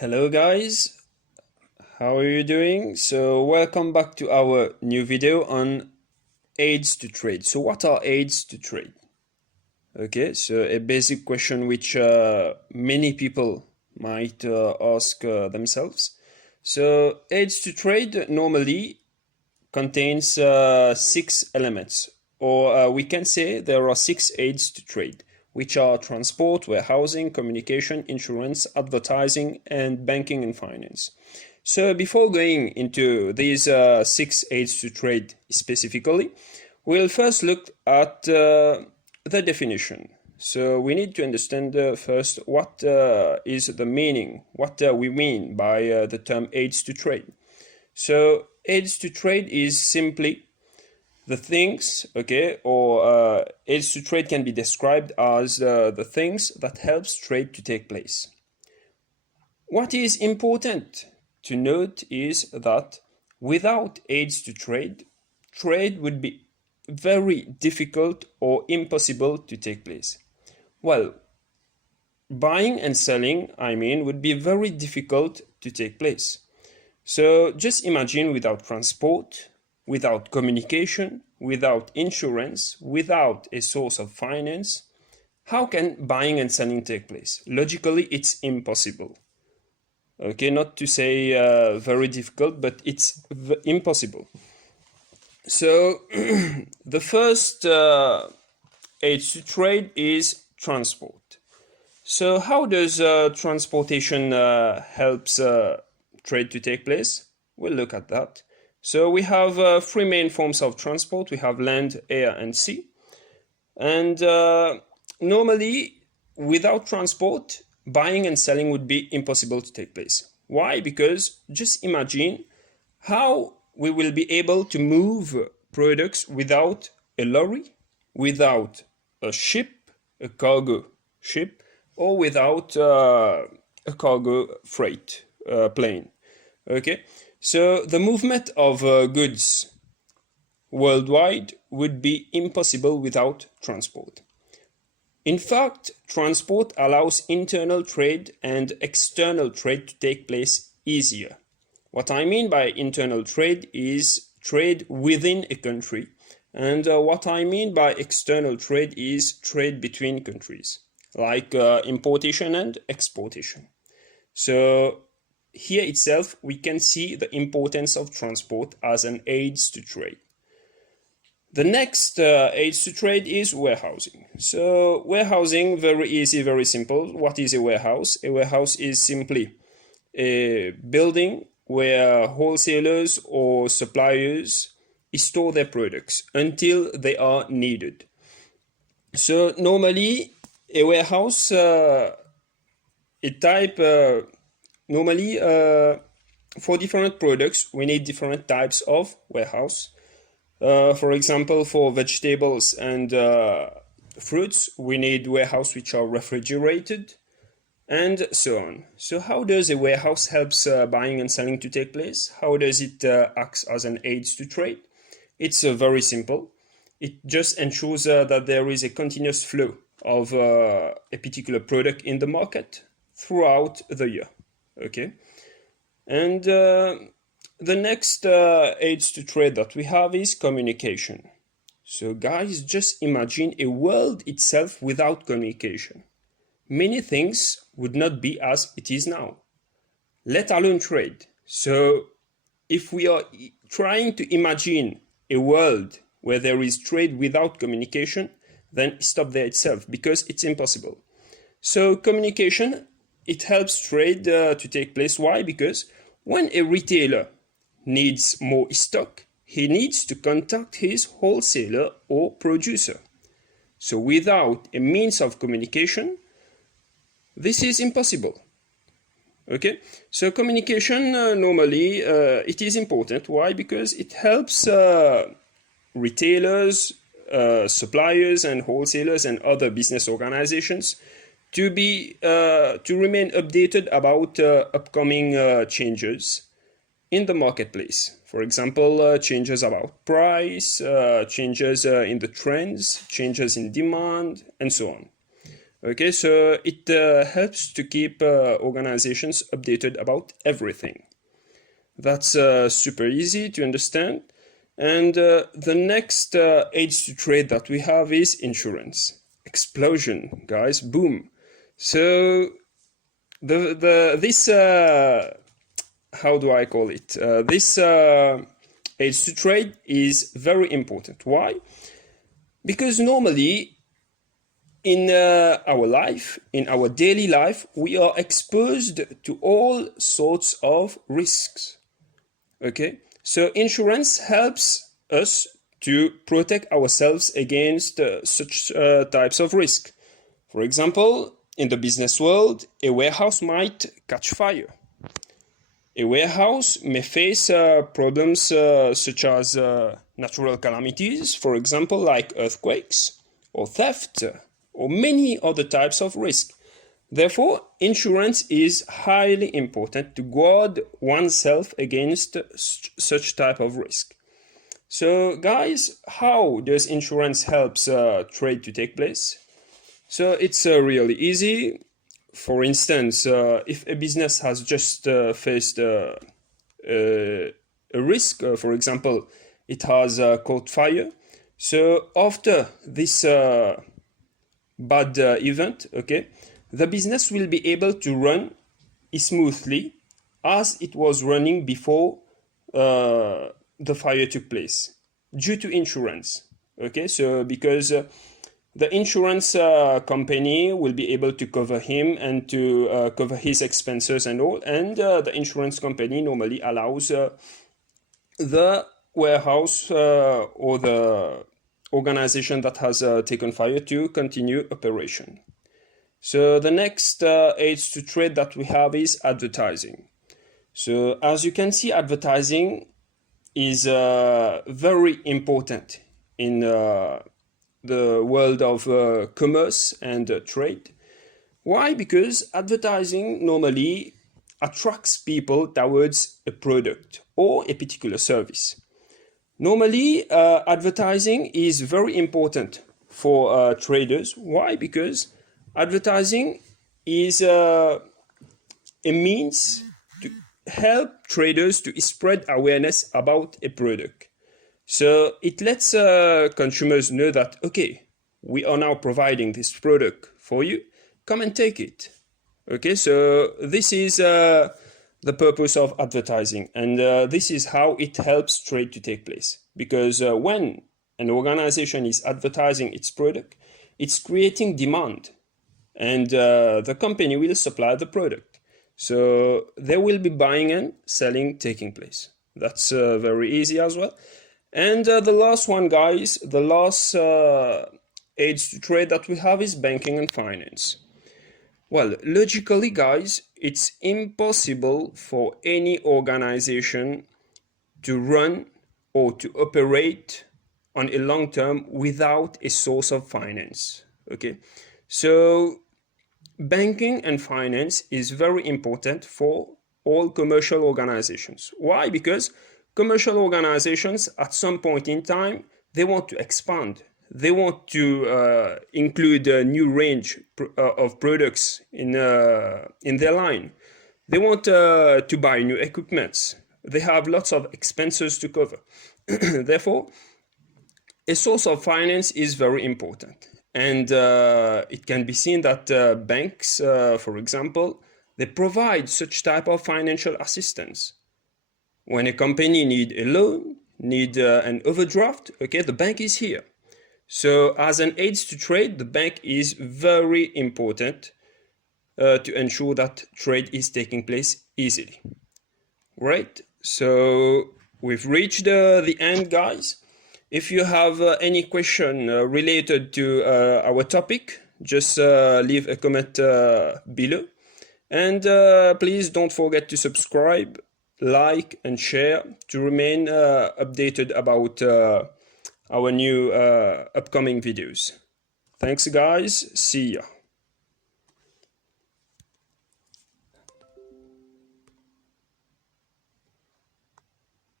Hello guys, how are you doing? So welcome back to our new video on aids to trade. So what are aids to trade? Okay, so a basic question which many people might ask themselves. So aids to trade normally contains six elements, or we can say there are six aids to trade, which are transport, warehousing, communication, insurance, advertising, and banking and finance. So before going into these six aids to trade specifically, we'll first look at the definition. So we need to understand first what is the meaning, what we mean by the term aids to trade. So aids to trade is simply the things, okay, or aids to trade can be described as the things that helps trade to take place. What is important to note is that without aids to trade, trade would be very difficult or impossible to take place. Well, buying and selling, would be very difficult to take place. So just imagine without transport, without communication, without insurance, without a source of finance, how can buying and selling take place? Logically, it's impossible. Okay, not to say very difficult, but it's impossible. So the first aid to trade is transport. So how does transportation helps trade to take place? We'll look at that. So we have three main forms of transport. We have land, air, and sea. And normally, without transport, buying and selling would be impossible to take place. Why? Because just imagine how we will be able to move products without a lorry, without a ship, a cargo ship, or without a cargo freight plane. Okay, so the movement of goods worldwide would be impossible without transport. In fact, transport allows internal trade and external trade to take place easier. What I mean by internal trade is trade within a country, and what I mean by external trade is trade between countries, like importation and exportation. So here itself, we can see the importance of transport as an aids to trade. The next aids to trade is warehousing. So warehousing, very easy, very simple. What is a warehouse? A warehouse is simply a building where wholesalers or suppliers store their products until they are needed. So normally a warehouse, normally for different products, we need different types of warehouse. For example, for vegetables and fruits, we need warehouse which are refrigerated, and so on. So how does a warehouse helps buying and selling to take place? How does it act as an aids to trade? It's very simple. It just ensures that there is a continuous flow of a particular product in the market throughout the year. Okay, and the next aids to trade that we have is communication. So guys, just imagine a world itself without communication. Many things would not be as it is now, let alone trade. So if we are trying to imagine a world where there is trade without communication, then stop there itself, because it's impossible. So communication, it helps trade to take place. Why? Because when a retailer needs more stock, he needs to contact his wholesaler or producer. So without a means of communication, this is impossible. Okay, so communication normally it is important. Why? Because it helps retailers, suppliers, and wholesalers and other business organizations to remain updated about upcoming changes in the marketplace. For example, changes about price, changes in the trends, changes in demand, and so on. Okay, so it helps to keep organizations updated about everything. That's super easy to understand. And the next aids to trade that we have is insurance. Explosion, guys, boom. So this how do I call it? This aids to trade is very important. Why? Because normally in our life, in our daily life, we are exposed to all sorts of risks. Okay, so insurance helps us to protect ourselves against such types of risk. For example, in the business world, a warehouse might catch fire. A warehouse may face problems such as natural calamities, for example, like earthquakes or theft, or many other types of risk. Therefore, insurance is highly important to guard oneself against such type of risk. So, guys, how does insurance help trade to take place? So it's really easy. For instance, if a business has just faced a risk, for example, it has caught fire. So after this bad event, okay, the business will be able to run smoothly as it was running before the fire took place due to insurance. Okay, so because the insurance company will be able to cover him and to cover his expenses and all, and the insurance company normally allows the warehouse or the organization that has taken fire to continue operation. So the next aids to trade that we have is advertising. So as you can see, advertising is very important in the world of commerce and trade. Why? Because advertising normally attracts people towards a product or a particular service. Normally, advertising is very important for traders. Why? Because advertising is a means to help traders to spread awareness about a product. So it lets consumers know that, okay, we are now providing this product for you. Come and take it. Okay, so this is the purpose of advertising, and this is how it helps trade to take place. Because when an organization is advertising its product, it's creating demand, and the company will supply the product. So there will be buying and selling taking place. That's very easy as well. And the last one, guys, the last aids to trade that we have is banking and finance. Well, logically, guys, it's impossible for any organization to run or to operate on a long term without a source of finance. Okay, so banking and finance is very important for all commercial organizations. Why? Because commercial organizations at some point in time, they want to expand. They want to include a new range of products in their line. They want to buy new equipments. They have lots of expenses to cover. Therefore, a source of finance is very important. And it can be seen that banks, for example, they provide such type of financial assistance. When a company need a loan, need an overdraft, okay, the bank is here. So as an aids to trade, the bank is very important to ensure that trade is taking place easily. Right? So we've reached the end, guys. If you have any question related to our topic, just leave a comment below. And please don't forget to subscribe, like, and share to remain updated about our new upcoming videos. Thanks, guys. See ya.